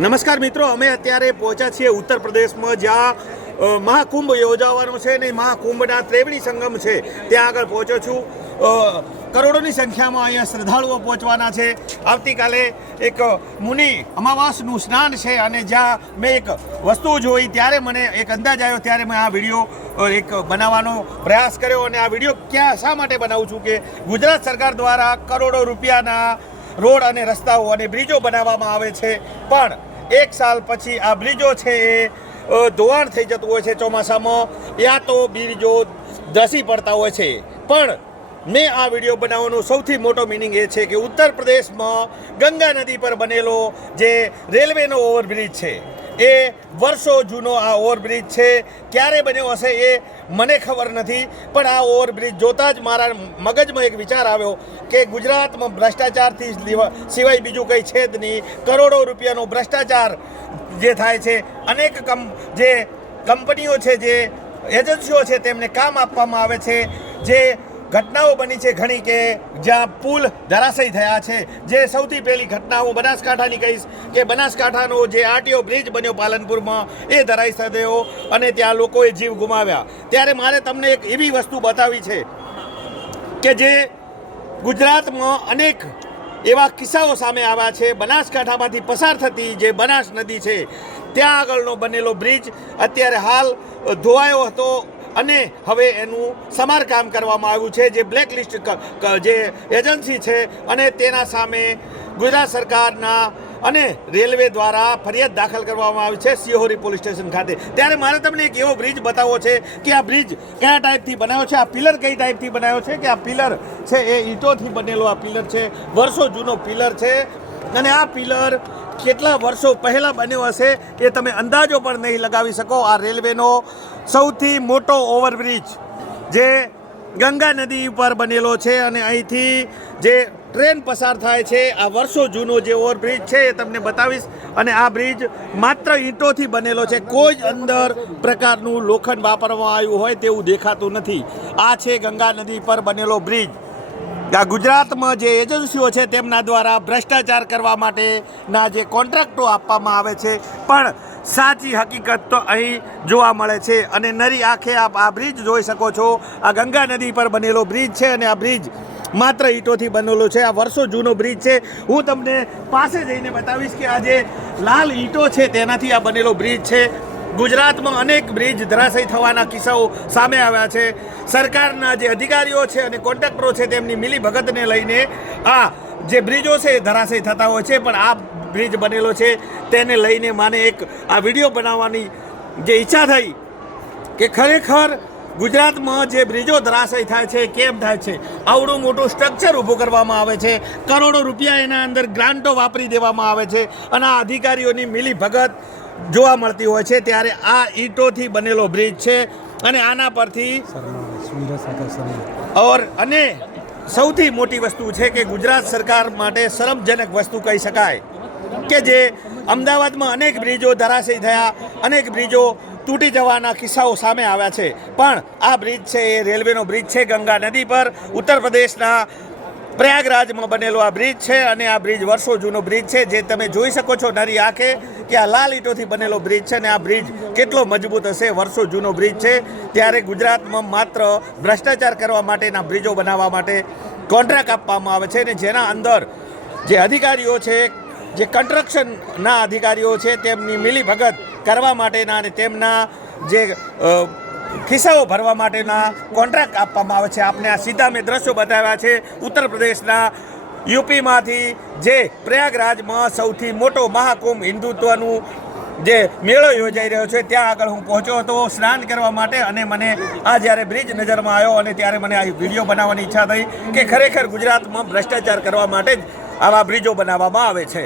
નમસ્કાર મિત્રો, અમે અત્યારે પહોંચ્યા છીએ ઉત્તર પ્રદેશમાં, જ્યાં મહાકુંભ યોજાવાનો છે ને મહાકુંભના ત્રેવડી સંગમ છે. ત્યાં આગળ પહોંચ્યો છું. કરોડોની સંખ્યામાં અહીંયા શ્રદ્ધાળુઓ પહોંચવાના છે. આવતીકાલે એક મુનિ અમાવાસનું સ્નાન છે અને જ્યાં મેં એક વસ્તુ જોઈ, ત્યારે મને એક અંદાજ આવ્યો, ત્યારે મેં આ વીડિયો એક બનાવવાનો પ્રયાસ કર્યો અને આ વીડિયો ક્યાં, શા માટે બનાવું છું કે ગુજરાત સરકાર દ્વારા કરોડો રૂપિયાના રોડ અને રસ્તાઓ અને બ્રિજો બનાવવામાં આવે છે. પણ એક સાલ પછી આ બ્રિજો છે એ ધોવાણ થઈ જતું હોય છે ચોમાસામાં. યા તો બ્રિજો ધસી પડતા હોય છે. પણ મેં આ વીડિયો બનાવવાનો સૌથી મોટો મિનિંગ એ છે કે ઉત્તર પ્રદેશમાં ગંગા નદી પર બનેલો જે રેલવેનો ઓવરબ્રિજ છે. એ વર્ષો જૂનો આ ઓવરબ્રિજ છે. ક્યારે બન્યો હશે એ મને ખબર નથી, પણ આ ઓવરબ્રિજ જોતાં જ મારા મગજમાં એક વિચાર આવ્યો કે ગુજરાતમાં ભ્રષ્ટાચારથી સિવાય બીજું કંઈ છે જ નહીં. કરોડો રૂપિયાનો ભ્રષ્ટાચાર જે થાય છે, અનેક કમ, જે કંપનીઓ છે, જે એજન્સીઓ છે, તેમને કામ આપવામાં આવે છે, જે ઘટનાઓ બની છે ઘણી કે જ્યાં પુલ ધરાશયી થયા છે. જે સૌથી પહેલી ઘટના હું બનાસકાંઠાની કહીશ કે બનાસકાંઠાનો જે આરટીઓ બ્રિજ બન્યો પાલનપુરમાં, એ ધરાઈ થયો અને ત્યાં લોકોએ જીવ ગુમાવ્યા. ત્યારે મારે તમને એક એવી વસ્તુ બતાવી છે કે જે ગુજરાતમાં અનેક એવા કિસ્સાઓ સામે આવ્યા છે. બનાસકાંઠામાંથી પસાર થતી જે બનાસ નદી છે, ત્યાં આગળનો બનેલો બ્રિજ અત્યારે હાલ ધોવાયો હતો. અને હવે એનું સમારકામ કરવામાં આવ્યું છે, જે બ્લેક લિસ્ટ જે એજન્સી છે અને તેના સામે ગુજરાત સરકારના અને રેલવે દ્વારા ફરિયાદ દાખલ કરવામાં આવી છે સિહોરી પોલીસ સ્ટેશન ખાતે. ત્યારે મારે તમને એક એવો બ્રિજ બતાવવો છે કે આ બ્રિજ કયા ટાઈપથી બનાવ્યો છે, આ પિલર કઈ ટાઈપથી બનાવ્યો છે કે આ પિલર છે એ ઈંટોથી બનેલો આ પિલર છે, વર્ષો જૂનો પિલર છે અને આ પિલર કેટલા વર્ષો પહેલાં બન્યો હશે એ તમે અંદાજો પણ નહીં લગાવી શકો. આ રેલવેનો સૌથી મોટો ઓવરબ્રિજ જે ગંગા નદી ઉપર બનેલો છે અને અહીંથી જે ટ્રેન પસાર થાય છે, આ વર્ષો જૂનો જે ઓવરબ્રિજ છે એ તમને બતાવીશ. અને આ બ્રિજ માત્ર ઈંટોથી બનેલો છે, કોઈ જ અંદર પ્રકારનું લોખંડ વાપરવામાં આવ્યું હોય તેવું દેખાતું નથી. આ છે ગંગા નદી પર બનેલો બ્રિજ. આ ગુજરાતમાં જે એજન્સીઓ છે તેમના દ્વારા ભ્રષ્ટાચાર કરવા માટેના જે કોન્ટ્રાક્ટો આપવામાં આવે છે, પણ સાચી હકીકત તો અહીં જોવા મળે છે અને નરી આંખે આપ આ બ્રિજ જોઈ શકો છો. આ ગંગા નદી પર બનેલો બ્રિજ છે અને આ બ્રિજ માત્ર ઈંટોથી બનેલો છે. આ વર્ષો જૂનો બ્રિજ છે. હું તમને પાસે જઈને બતાવીશ કે આ જે લાલ ઈંટો છે તેનાથી આ બનેલો બ્રિજ છે. ગુજરાતમાં અનેક બ્રિજ ધરાશયી થવાના કિસ્સાઓ સામે આવ્યા છે. સરકારના જે અધિકારીઓ છે અને કોન્ટ્રાક્ટરો છે તેમની મિલી ભગતને લઈને આ જે બ્રિજો છે એ ધરાશયી થતા હોય છે, પણ આ બ્રિજ બનેલો છે. તેને લઈને મને એક આ વીડિયો બનાવવાની જે ઈચ્છા થઈ કે ખરેખર ગુજરાતમાં જે બ્રિજો ધરાશય થાય છે, કેમ થાય છે? આવડું મોટું સ્ટ્રક્ચર ઊભું કરવામાં આવે છે. કરોડો રૂપિયા એના અંદર ગ્રાન્ટો વાપરી દેવામાં આવે છે. અને આ અધિકારીઓની મિલી ભગત જોવા મળતી હોય છે ત્યારે આ ઈંટોથી બનેલો બ્રિજ છે અને આના પરથી ઓર અને સૌથી મોટી વસ્તુ છે કે ગુજરાત સરકાર માટે શરમજનક વસ્તુ કહી શકાય કે જે અમદાવાદમાં અનેક બ્રિજો ધરાશયી થયા અનેક બ્રિજો તૂટી જવાના કિસ્સાઓ સામે આવ્યા છે. પણ આ બ્રિજ છે એ રેલવેનો બ્રિજ છે ગંગા નદી પર. ઉત્તર પ્રદેશના પ્રયાગરાજમાં બનેલો આ બ્રિજ છે અને આ બ્રિજ વર્ષો જૂનો બ્રિજ છે જે તમે જોઈ શકો છો નરી આંખે કે આ લાલ ઈંટોથી બનેલો બ્રિજ છે અને આ બ્રિજ કેટલો મજબૂત હશે વર્ષો જૂનો બ્રિજ છે. ત્યારે ગુજરાતમાં માત્ર ભ્રષ્ટાચાર કરવા માટેના બ્રિજો બનાવવા માટે કોન્ટ્રાક્ટ આપવામાં આવે છે અને જેના અંદર જે અધિકારીઓ છે, જે કન્સ્ટ્રક્શનના અધિકારીઓ છે, તેમની મિલી ભગત કરવા માટેના અને તેમના જે ખિસ્સાઓ ભરવા માટેના કોન્ટ્રાક્ટ આપવામાં આવે છે. આપને આ સીધા મેં દ્રશ્યો બતાવ્યા છે. ઉત્તર પ્રદેશના યુપીમાંથી જે પ્રયાગરાજમાં સૌથી મોટો મહાકુંભ હિન્દુત્વનું જે મેળો યોજાઈ રહ્યો છે, ત્યાં આગળ હું પહોંચ્યો હતો સ્નાન કરવા માટે અને મને આ જ્યારે બ્રિજ નજરમાં આવ્યો અને ત્યારે મને આ વીડિયો બનાવવાની ઈચ્છા થઈ કે ખરેખર ગુજરાતમાં ભ્રષ્ટાચાર કરવા માટે જ આવા બ્રિજો બનાવવામાં આવે છે.